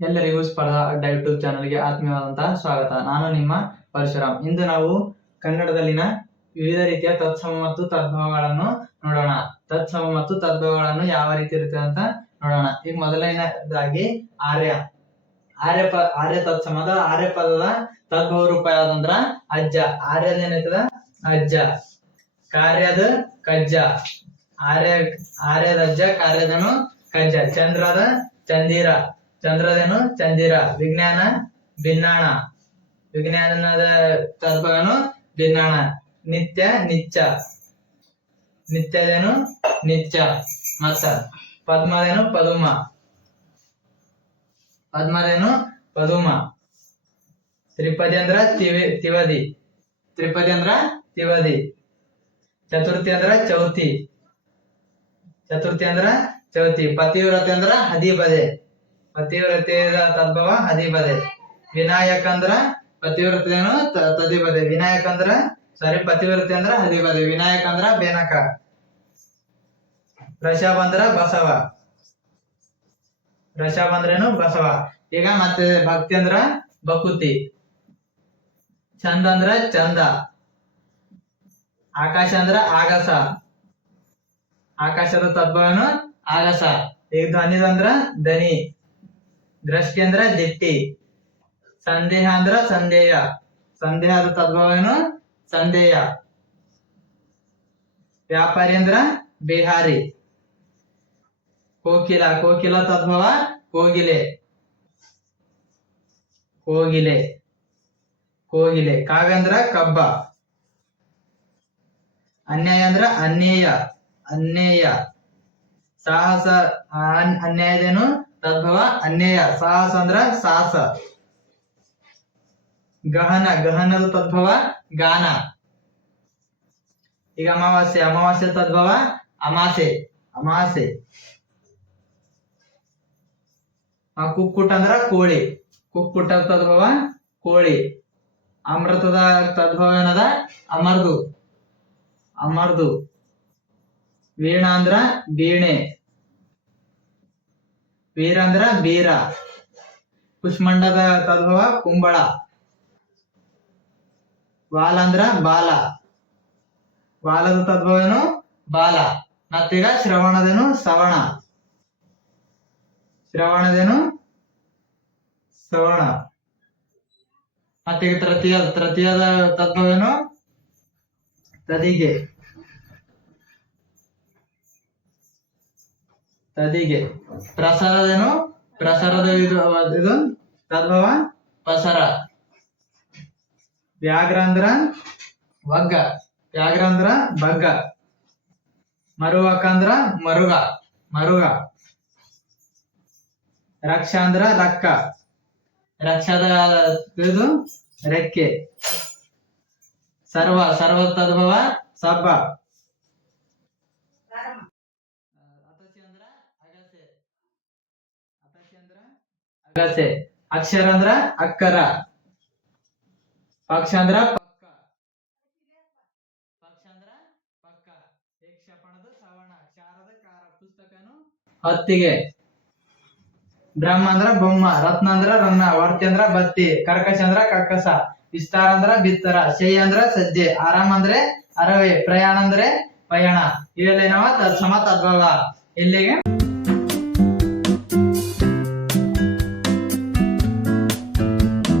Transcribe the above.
ಎಲ್ಲರಿಗೂ ಸ್ಪರ್ಧಾ ಅಡ್ಡ ಯೂಟ್ಯೂಬ್ ಚಾನಲ್ಗೆ ಆತ್ಮೀಯವಾದಂತಹ ಸ್ವಾಗತ. ನಾನು ನಿಮ್ಮ ಪರಶುರಾಮ್. ಇಂದು ನಾವು ಕನ್ನಡದಲ್ಲಿನ ವಿವಿಧ ರೀತಿಯ ತತ್ಸಮ ಮತ್ತು ತದ್ಭವಗಳನ್ನು ನೋಡೋಣ. ತತ್ಸಮ ಮತ್ತು ತದ್ಭವಗಳನ್ನು ಯಾವ ರೀತಿ ಇರುತ್ತೆ ಅಂತ ನೋಡೋಣ. ಈಗ ಮೊದಲನೇದಾಗಿ ಆರ್ಯ ಆರ್ಯ ತತ್ಸಮದ ಆರ್ಯ ಪದದ ತದ್ಭವ ರೂಪ ಯಾವ್ದಂದ್ರ ಅಜ್ಜ. ಆರ್ಯದ ಏನೈತದ ಅಜ್ಜ. ಕಾರ್ಯದ ಕಜ್ಜ. ಆರ್ಯದ ಅಜ್ಜ ಕಾರ್ಯದನು ಕಜ್ಜ. ಚಂದ್ರದ ಚಂದಿರ. ಚಂದ್ರದೇನು ಚಂದಿರ. ವಿಜ್ಞಾನ ಭಿನ್ನಾಣ. ವಿಜ್ಞಾನದ ತದ್ಭವನು ಭಿನ್ನಾಣ. ನಿತ್ಯ ನಿಚ್ಚ. ನಿತ್ಯದೇನು ನಿಚ್ಚ. ಮತ್ತ ಪದ್ಮದೇನು ಪದುಮ. ಪದ್ಮದೇನು ಪದುಮ. ತ್ರಿಪದಿ ಅಂದ್ರ ತಿವದಿ. ತ್ರಿಪದಿ ಅಂದ್ರ ತಿವದಿ. ಚತುರ್ಥಿ ಅಂದ್ರ ಚೌತಿ. ಚತುರ್ಥಿ ಅಂದ್ರ ಚೌತಿ. ಪತಿವ್ರತೆ ಅಂದ್ರ ಹದಿಬದೆ. ಪತಿವ್ರತೆಯ ತದ್ಭವ ಹದಿಬದೆ. ವಿನಾಯಕ ಅಂದ್ರ ಪತಿವ್ರತೆನು ತದಿಬದೆ. ವಿನಾಯಕ ಅಂದ್ರ ಪತಿವ್ರತೆ ಅಂದ್ರ ಹದಿಬದೆ. ವಿನಾಯಕ ಅಂದ್ರ ಬೇನಕ. ಋಷಭ ಅಂದ್ರ ಬಸವ. ಋಷಭ ಅಂದ್ರೇನು ಬಸವ. ಈಗ ಮತ್ತೆ ಭಕ್ತಿ ಅಂದ್ರ ಬಕುತಿ. ಚಂದ ಅಂದ್ರ ಚಂದ. ಆಕಾಶ ಅಂದ್ರ ಆಗಸ. ಆಕಾಶದ ತದ್ಭವನು ಆಗಸ. ಈಗ ಧ್ವನಿದಂದ್ರ ದನಿ. ದೃಷ್ಟಿ ಅಂದ್ರ ದಿಟ್ಟಿ. ಸಂದೇಹ ಅಂದ್ರ ಸಂದೇಹ. ಸಂದೇಹದ ತದ್ಭವನು ಸಂದೇಹ. ವ್ಯಾಪಾರಿ ಅಂದ್ರ ಬಿಹಾರಿ. ಕೋಕಿಲ. ಕೋಕಿಲ ತದ್ಭವ ಕೋಗಿಲೆ. ಕೋಗಿಲೆ ಕೋಗಿಲೆ. ಕಾವ್ಯ ಅಂದ್ರ ಕಬ್ಬ. ಅನ್ಯಾಯ ಅಂದ್ರ ಅನ್ಯೇಯ. ಅನ್ಯೇಯ. ಸಾಹಸ ಅನ್ಯಾಯದೇನು ತದ್ಭವ ಅನ್ಯೇಯ. ಸಾಹಸ ಅಂದ್ರ ಸಾಹಸ. ಗಹನ. ಗಹನದ ತದ್ಭವ ಗಾನ. ಈಗ ಅಮಾವಾಸ್ಯೆ. ಅಮಾವಾಸ್ಯೆ ತದ್ಭವ ಅಮಾಸೆ. ಅಮಾಸೆ. ಕುಕ್ಕುಟ ಅಂದ್ರ ಕೋಳಿ. ಕುಕ್ಕುಟ ತದ್ಭವ ಕೋಳಿ. ಅಮೃತದ ತದ್ಭವ ಏನದ ಅಮರ್ದು. ಅಮರ್ದು. ವೀಣ ಅಂದ್ರ ವೀಣೆ. ವೀರ ಅಂದ್ರ ಬೀರ. ಕುಷ್ಮಂಡದ ತದ್ಭವ ಕುಂಬಳ. ವಾಲ ಅಂದ್ರ ಬಾಲ. ವಾಲದ ತದ್ಭವನು ಬಾಲ. ಮತ್ತೀಗ ಶ್ರವಣದೇನು ಶ್ರವಣ. ಶ್ರವಣದೇನು ಶ್ರವಣ. ಮತ್ತೀಗ ತೃತೀಯದ. ತೃತೀಯದ ತದ್ಭವನು ತದಿಗೆ. ತದಿಗೆ. ಪ್ರಸಾರದೇನು ಪ್ರಸಾರದ ಇದು ತದ್ಭವ ಪಸರ. ವ್ಯಾಘ್ರ ಅಂದ್ರ ವಗ್ಗ. ವ್ಯಾಘ್ರ ಅಂದ್ರ ಬಗ್ಗ. ಮರುವಕ ಅಂದ್ರ ಮರುಗ. ಮರುಗ. ರಕ್ಷ ಅಂದ್ರ ರಕ್ಕ. ರಕ್ಷದ ಇದು ರೆಕ್ಕೆ. ಸರ್ವ. ಸರ್ವ ತದ್ಭವ ಸಬ್ಬ. ಅತಸಿ ಅಂದ್ರ ಅಗಸೆ. ಅತಸಿ ಅಂದ್ರ ಅಗಸೆ. ಅಕ್ಷರ ಅಂದ್ರ ಅಕ್ಕರ. ಪಕ್ಷ ಅಂದ್ರ ಪಕ್ಕ. ಪಕ್ಷ ಅಂದ್ರ ಪಕ್ಕ. ಕ್ಷಪಣದ ಶ್ರವಣ. ಕ್ಷಾರದ ಕಾರ. ಪುಸ್ತಕನು ಹೊತ್ತಿಗೆ. ಬ್ರಹ್ಮ ಅಂದ್ರ ಬೊಮ್ಮ. ರತ್ನ ಅಂದ್ರ ರನ್ನ. ವರ್ತಿ ಅಂದ್ರ ಬತ್ತಿ. ಕರ್ಕಶ ಅಂದ್ರ ಕಕ್ಕಸ. ವಿಸ್ತಾರ ಅಂದ್ರ ಬಿತ್ತರ. ಶೈ ಅಂದ್ರ ಸಜ್ಜೆ. ಆರಾಮ ಅಂದ್ರೆ ಅರವೆ. ಪ್ರಯಾಣ ಅಂದ್ರೆ ಪಯಣ. ಇವೆಲ್ಲ ಏನವ ತತ್ಸಮ ತದ್ಭವ. ಇಲ್ಲಿಗೆ